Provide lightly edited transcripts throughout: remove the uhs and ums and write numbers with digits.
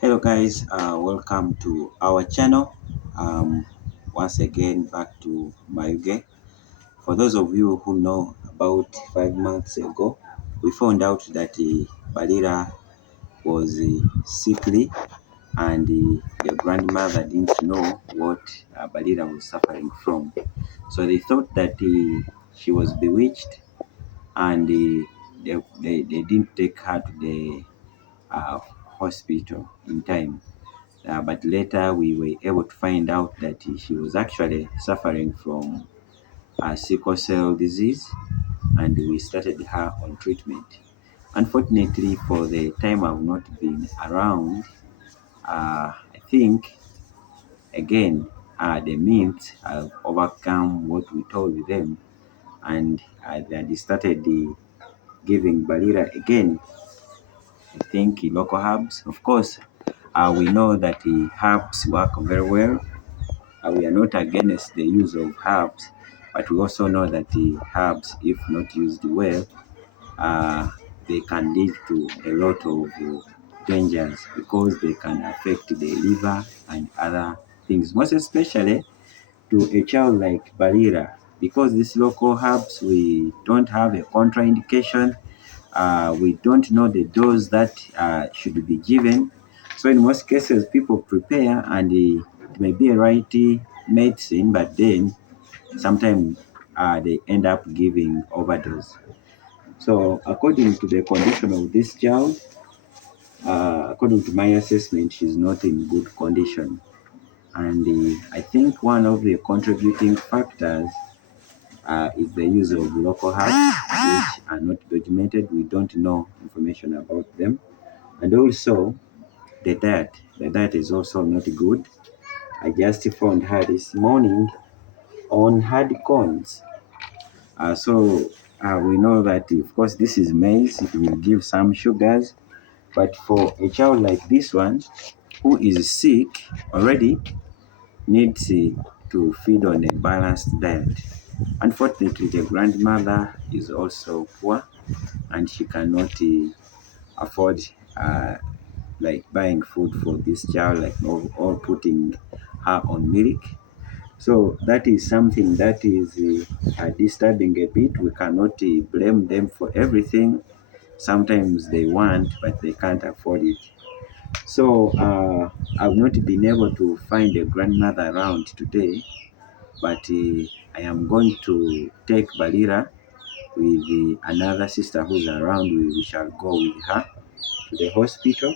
Hello guys, welcome to our channel. Once again back to Mayuge. For those of you who know, about 5 months ago we found out that Balira was sickly, and the grandmother didn't know what Balira was suffering from. So they thought that she was bewitched, and they didn't take her to the hospital in time. But later we were able to find out that she was actually suffering from sickle cell disease, and we started her on treatment. Unfortunately, for the time I've not been around, I think again the myths have overcome what we told them, and they started giving Balira again, I think, local herbs. Of course, we know that the herbs work very well. We are not against the use of herbs, but we also know that the herbs, if not used well, they can lead to a lot of dangers, because they can affect the liver and other things, most especially to a child like Balira. Because these local herbs, we don't have a contraindication. We don't know the dose that should be given. So in most cases, people prepare, and it may be a right medicine, but then sometimes they end up giving overdose. So according to the condition of this child, according to my assessment, she's not in good condition. And I think one of the contributing factors is the use of local herbs, which are not documented. We don't know information about them. And also the diet. The diet is also not good. I just found her this morning on hard corns. We know that, of course, this is maize. It will give some sugars. But for a child like this one, who is sick already, needs to feed on a balanced diet. Unfortunately, the grandmother is also poor, and she cannot afford like buying food for this child, like or putting her on milk. So that is something that is disturbing a bit. We cannot blame them for everything. Sometimes they want, but they can't afford it. So I've not been able to find a grandmother around today, but I am going to take Balira with another sister who's around. We shall go with her to the hospital.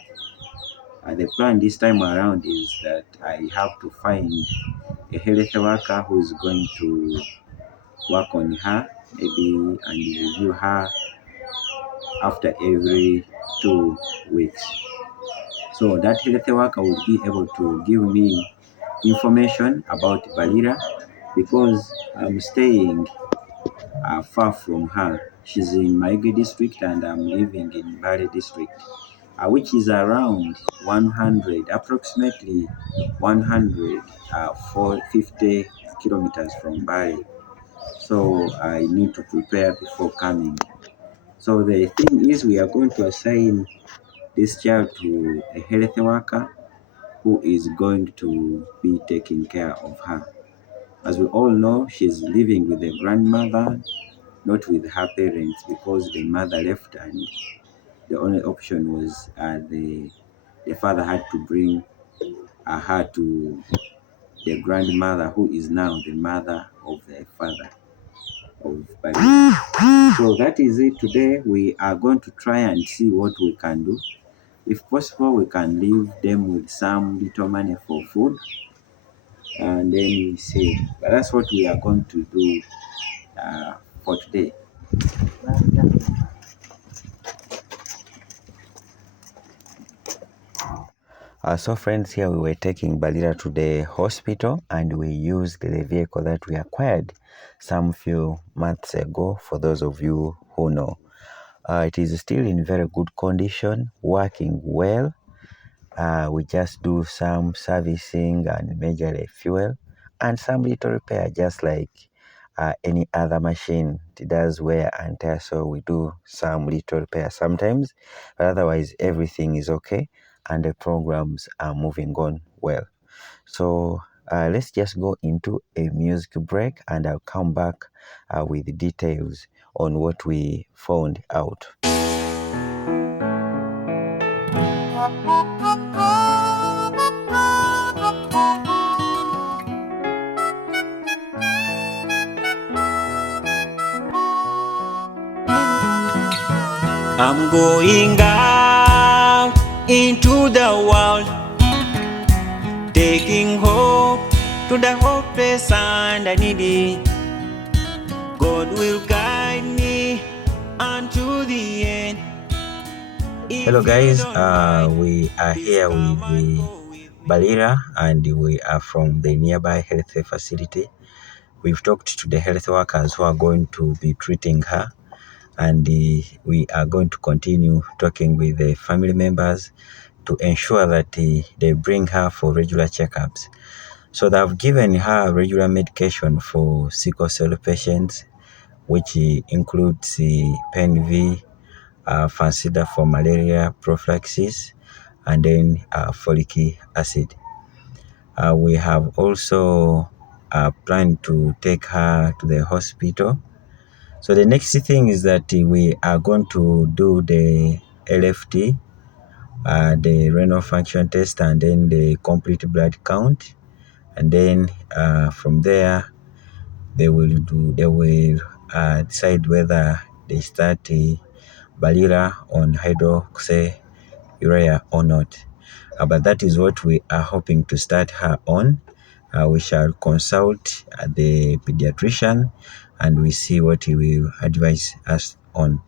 The plan this time around is that I have to find a health worker who is going to work on her, maybe, and review her after every 2 weeks. So that health worker will be able to give me information about Balira, because I'm staying far from her. She's in Maige district, and I'm living in Bari district, which is around 100, approximately 150 kilometers from Bari. So I need to prepare before coming. So the thing is, we are going to assign this child to a health worker who is going to be taking care of her. As we all know, she's living with a grandmother, not with her parents, because the mother left, and the only option was the father had to bring her to the grandmother, who is now the mother of the father of Balira. So that is it today. We are going to try and see what we can do. If possible, we can leave them with some little money for food, and then we see. But that's what we are going to do for today. So friends, here we were taking Balira to the hospital, and we used the vehicle that we acquired some few months ago. For those of you who know, it is still in very good condition, working well. We just do some servicing and majorly fuel and some little repair, just like any other machine. It does wear and tear, so we do some little repair sometimes, but otherwise everything is okay and the programs are moving on well. So let's just go into a music break and I'll come back with details on what we found out. I'm going out into the world, taking hope to the hopeless and the needy. God will guide me unto the end. Hello guys, we are here with the Balira and we are from the nearby health facility. We've talked to the health workers who are going to be treating her, and we are going to continue talking with the family members to ensure that they bring her for regular checkups. So they've given her regular medication for sickle cell patients, which includes Pen V, Fancida for malaria prophylaxis, and then folic acid. We have also planned to take her to the hospital. So the next thing is that we are going to do the LFT, the renal function test, and then the complete blood count, and then from there they will decide whether they start Balira on hydroxyurea or not. But that is what we are hoping to start her on. We shall consult the pediatrician and we see what he will advise us on.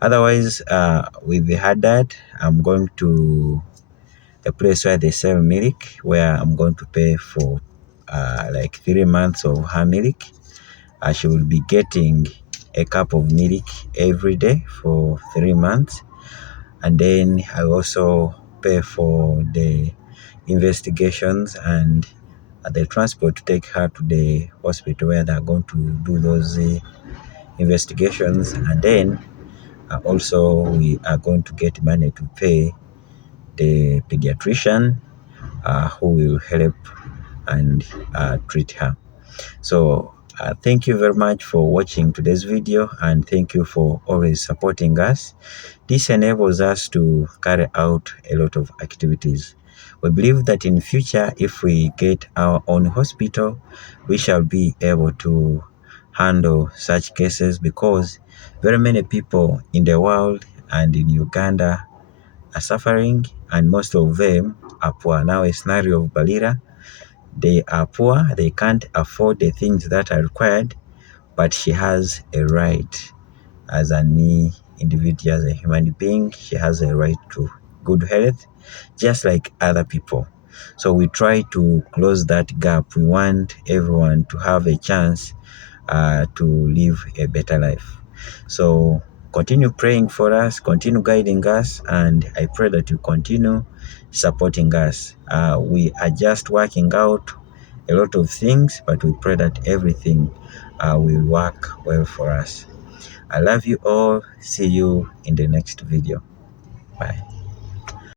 Otherwise, with her dad, I'm going to a place where they sell milk, where I'm going to pay for like 3 months of her milk. She will be getting a cup of milk every day for 3 months, and then I also pay for the investigations and the transport to take her to the hospital where they're going to do those investigations, and then also we are going to get money to pay the pediatrician who will help and treat her. So thank you very much for watching today's video, and thank you for always supporting us. This enables us to carry out a lot of activities. We believe that in future, if we get our own hospital, we shall be able to handle such cases, because very many people in the world and in Uganda are suffering, and most of them are poor. Now a scenario of Balira, they are poor, they can't afford the things that are required, but she has a right as an individual, as a human being. She has a right to good health, just like other people. So we try to close that gap. We want everyone to have a chance to live a better life. So continue praying for us, continue guiding us, and I pray that you continue supporting us. We are just working out a lot of things, but we pray that everything will work well for us. I love you all. See you in the next video. Bye.